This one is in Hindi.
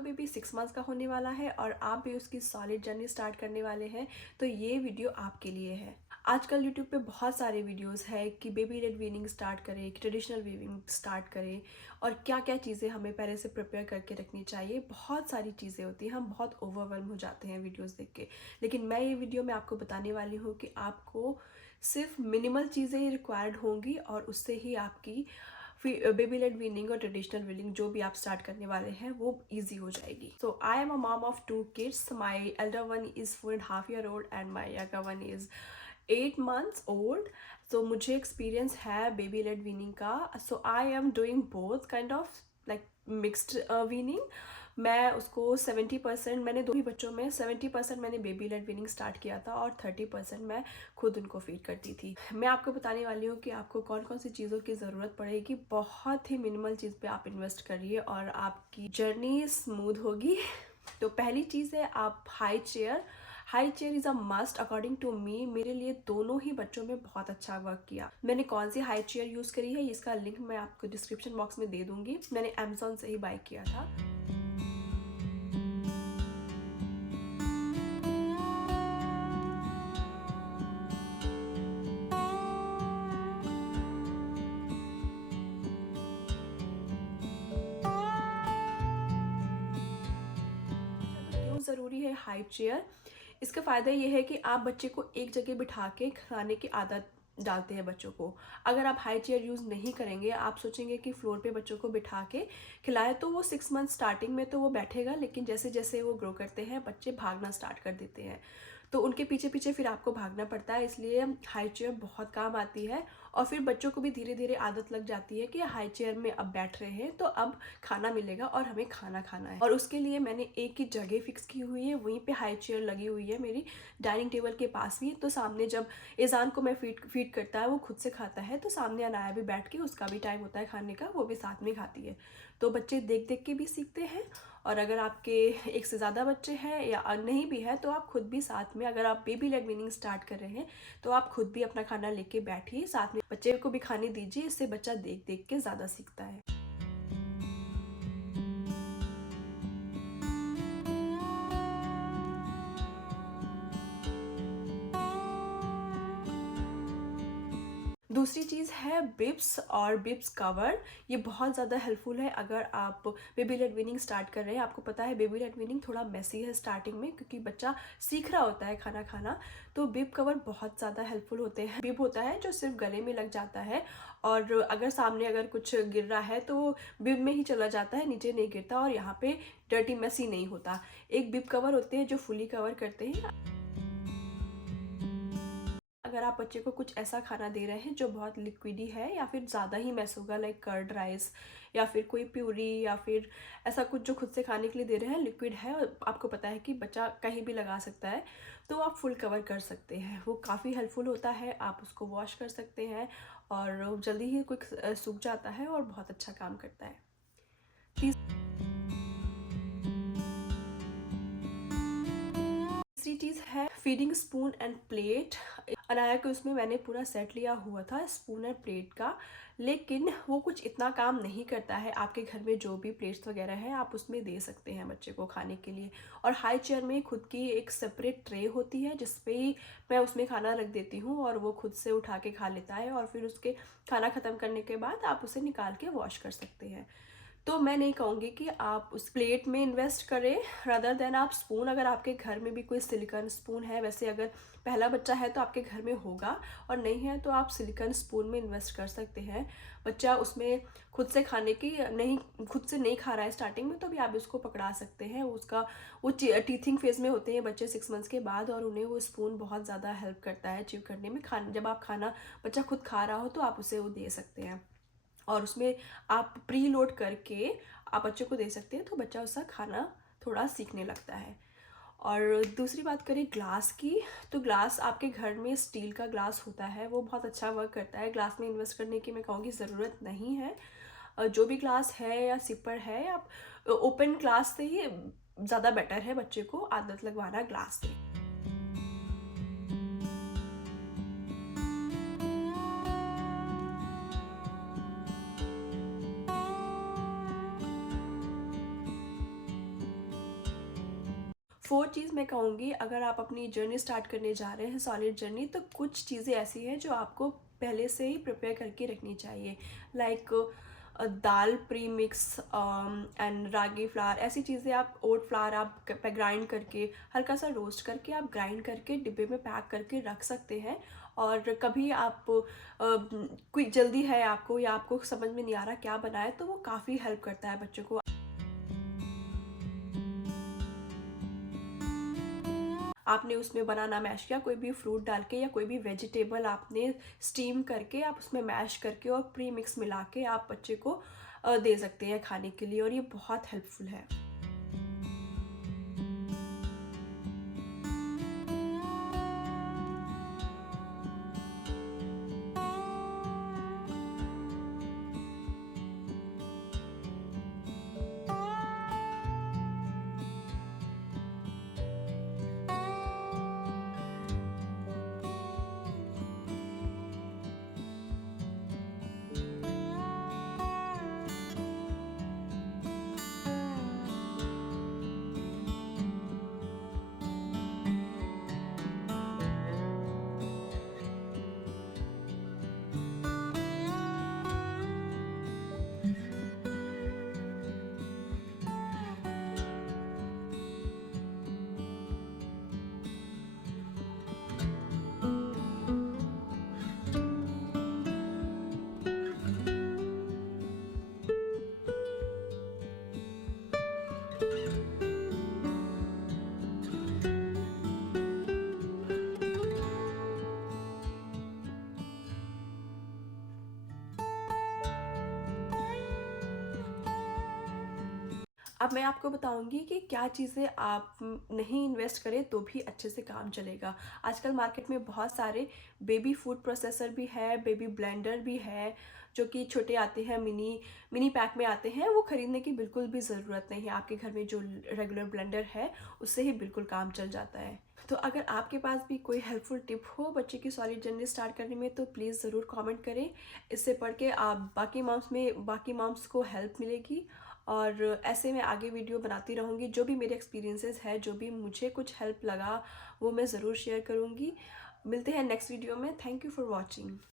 आपका बेबी 6 मंथ्स का होने वाला है और आप भी उसकी सॉलिड जर्नी स्टार्ट करने वाले हैं, तो ये वीडियो आपके लिए है। आजकल यूट्यूब पे बहुत सारे वीडियोस है कि बेबी लेड वीनिंग स्टार्ट करें, कि ट्रेडिशनल वीविंग स्टार्ट करें और क्या क्या चीज़ें हमें पहले से प्रिपेयर करके रखनी चाहिए। बहुत सारी चीज़ें होती हैं, हम बहुत ओवरवेल्म हो जाते हैं वीडियोस देख के। लेकिन मैं ये वीडियो में आपको बताने वाली हूँ कि आपको सिर्फ मिनिमल चीज़ें रिक्वायर्ड होंगी और उससे ही आपकी बेबी लेड वीनिंग और ट्रेडिशनल वीनिंग जो भी आप स्टार्ट करने वाले हैं वो इजी हो जाएगी। So I am a mom of 2 kids. My elder one is 4.5 year old and my younger one is 8 months old. So मुझे एक्सपीरियंस है बेबी लेड वीनिंग का. So I am doing both kind of like mixed weaning. मैं उसको 70%, मैंने दो ही बच्चों में 70% मैंने बेबी लेड वीनिंग स्टार्ट किया था और 30% मैं खुद उनको फीड करती थी. मैं आपको बताने वाली हूँ कि आपको कौन कौन सी चीज़ों की ज़रूरत पड़ेगी. बहुत ही मिनिमल चीज़ पे आप इन्वेस्ट करिए और आपकी जर्नी स्मूथ होगी. तो पहली चीज़ है आप high chair. High chair is a must according to me. मेरे लिए दोनों ही बच्चों में बहुत अच्छा वर्क किया. मैंने कौन सी हाई चेयर यूज़ करी है इसका लिंक मैं आपको डिस्क्रिप्शन बॉक्स में दे दूंगी. मैंने अमेजोन से ही बाय किया था. क्यों ज़रूरी है हाई चेयर? इसका फ़ायदा ये है कि आप बच्चे को एक जगह बिठा के खिलाने की आदत डालते हैं बच्चों को. अगर आप हाई चेयर यूज़ नहीं करेंगे, आप सोचेंगे कि फ्लोर पे बच्चों को बिठा के खिलाएं, तो वो 6 मंथ स्टार्टिंग में तो वो बैठेगा, लेकिन जैसे जैसे वो ग्रो करते हैं बच्चे भागना स्टार्ट कर देते हैं, तो उनके पीछे पीछे फिर आपको भागना पड़ता है. इसलिए हाई चेयर बहुत काम आती है और फिर बच्चों को भी धीरे धीरे आदत लग जाती है कि हाई चेयर में अब बैठ रहे हैं तो अब खाना मिलेगा और हमें खाना खाना है. और उसके लिए मैंने एक ही जगह फिक्स की हुई है, वहीं पे हाई चेयर लगी हुई है मेरी डाइनिंग टेबल के पास ही. तो सामने जब एजान को मैं फीड करता है, वो खुद से खाता है, तो सामने अनाया भी बैठ के, उसका भी टाइम होता है खाने का, वो भी साथ में खाती है. तो बच्चे देख देख के भी सीखते हैं. और अगर आपके एक से ज़्यादा बच्चे हैं या नहीं भी है तो आप खुद भी साथ में, अगर आप बेबी लेड वीनिंग स्टार्ट कर रहे हैं तो आप खुद भी अपना खाना लेके बैठिए, साथ में बच्चे को भी खाने दीजिए. इससे बच्चा देख देख के ज़्यादा सीखता है. दूसरी चीज़ है बिब्स और बिब्स कवर. ये बहुत ज़्यादा हेल्पफुल है अगर आप बेबी लेड वीनिंग स्टार्ट कर रहे हैं. आपको पता है बेबी लेड वीनिंग थोड़ा मेसी है स्टार्टिंग में, क्योंकि बच्चा सीख रहा होता है खाना खाना. तो बिब कवर बहुत ज़्यादा हेल्पफुल होते हैं. बिब होता है जो सिर्फ गले में लग जाता है और अगर सामने अगर कुछ गिर रहा है तो वो बिब में ही चला जाता है, नीचे नहीं गिरता और यहाँ पे डर्टी मेसी नहीं होता. एक बिब कवर होते हैं जो फुली कवर करते हैं. अगर आप बच्चे को कुछ ऐसा खाना दे रहे हैं जो बहुत लिक्विडी है या फिर ज़्यादा ही मैस होगा, लाइक कर्ड राइस या फिर कोई प्यूरी या फिर ऐसा कुछ जो खुद से खाने के लिए दे रहे हैं, लिक्विड है और आपको पता है कि बच्चा कहीं भी लगा सकता है, तो आप फुल कवर कर सकते हैं. वो काफ़ी हेल्पफुल होता है. आप उसको वॉश कर सकते हैं और जल्दी ही क्विक सूख जाता है और बहुत अच्छा काम करता है. तीसरी चीज़ है feeding spoon end plate. Anaya के उसमें मैंने पूरा सेट लिया हुआ था स्पून एंड प्लेट का, लेकिन वो कुछ इतना काम नहीं करता है. आपके घर में जो भी प्लेट्स वगैरह हैं आप उसमें दे सकते हैं बच्चे को खाने के लिए. और हाई चेयर में खुद की एक सेपरेट ट्रे होती है जिसपे ही मैं उसमें खाना रख देती हूँ और वो खुद से उठा के खा लेता है और फिर उसके खाना ख़त्म करने के बाद आप उसे निकाल के वॉश कर सकते हैं. तो मैं नहीं कहूँगी कि आप उस प्लेट में इन्वेस्ट करें रादर देन आप स्पून. अगर आपके घर में भी कोई सिलिकॉन स्पून है, वैसे अगर पहला बच्चा है तो आपके घर में होगा और नहीं है तो आप सिलिकॉन स्पून में इन्वेस्ट कर सकते हैं. बच्चा उसमें खुद से खाने की नहीं, खुद से नहीं खा रहा है स्टार्टिंग में, तो भी आप उसको पकड़ा सकते हैं. उसका वो टीथिंग फेज में होते हैं बच्चे 6 मंथ्स के बाद और उन्हें वो स्पून बहुत ज़्यादा हेल्प करता है च्यू करने में. जब आप खाना बच्चा खुद खा रहा हो तो आप उसे वो दे सकते हैं और उसमें आप प्री लोड करके आप बच्चों को दे सकते हैं, तो बच्चा उसका खाना थोड़ा सीखने लगता है. और दूसरी बात करें ग्लास की, तो ग्लास आपके घर में स्टील का ग्लास होता है, वो बहुत अच्छा वर्क करता है. ग्लास में इन्वेस्ट करने की मैं कहूँगी ज़रूरत नहीं है. जो भी ग्लास है या सिपर है, आप ओपन ग्लास से ही ज़्यादा बेटर है बच्चे को आदत लगवाना ग्लास से. फोर्थ चीज़ मैं कहूँगी, अगर आप अपनी जर्नी स्टार्ट करने जा रहे हैं सॉलिड जर्नी, तो कुछ चीज़ें ऐसी हैं जो आपको पहले से ही प्रिपेयर करके रखनी चाहिए। Like dal pre mix and ragi flower, ऐसी चीज़ें आप, ओट फ्लावर आप ग्राइंड करके, हल्का सा रोस्ट करके आप ग्राइंड करके डिब्बे में पैक करके रख सकते हैं। और कभी आप कोई जल्दी है आपको, या आपको समझ में नहीं आ रहा क्या बनाए, तो वो काफ़ी हेल्प करता है बच्चों को। आपने उसमें बनाना मैश किया, कोई भी फ्रूट डाल के या कोई भी वेजिटेबल आपने स्टीम करके आप उसमें मैश करके और प्री मिक्स मिला के आप बच्चे को दे सकते हैं खाने के लिए, और ये बहुत हेल्पफुल है। अब मैं आपको बताऊंगी कि क्या चीज़ें आप नहीं इन्वेस्ट करें तो भी अच्छे से काम चलेगा। आजकल मार्केट में बहुत सारे बेबी फूड प्रोसेसर भी है, बेबी ब्लेंडर भी है, जो कि छोटे आते हैं, मिनी पैक में आते हैं। वो ख़रीदने की बिल्कुल भी ज़रूरत नहीं है, आपके घर में जो रेगुलर ब्लेंडर है उससे ही बिल्कुल काम चल जाता है। तो अगर आपके पास भी कोई हेल्पफुल टिप हो बच्चे की सॉलिड जर्नी स्टार्ट करने में, तो प्लीज़ ज़रूर कमेंट करें। इससे पढ़ के आप बाकी मॉम्स को हेल्प मिलेगी। और ऐसे मैं आगे वीडियो बनाती रहूँगी, जो भी मेरे एक्सपीरियंसेस है, जो भी मुझे कुछ हेल्प लगा वो मैं ज़रूर शेयर करूँगी। मिलते हैं नेक्स्ट वीडियो में। Thank you for watching.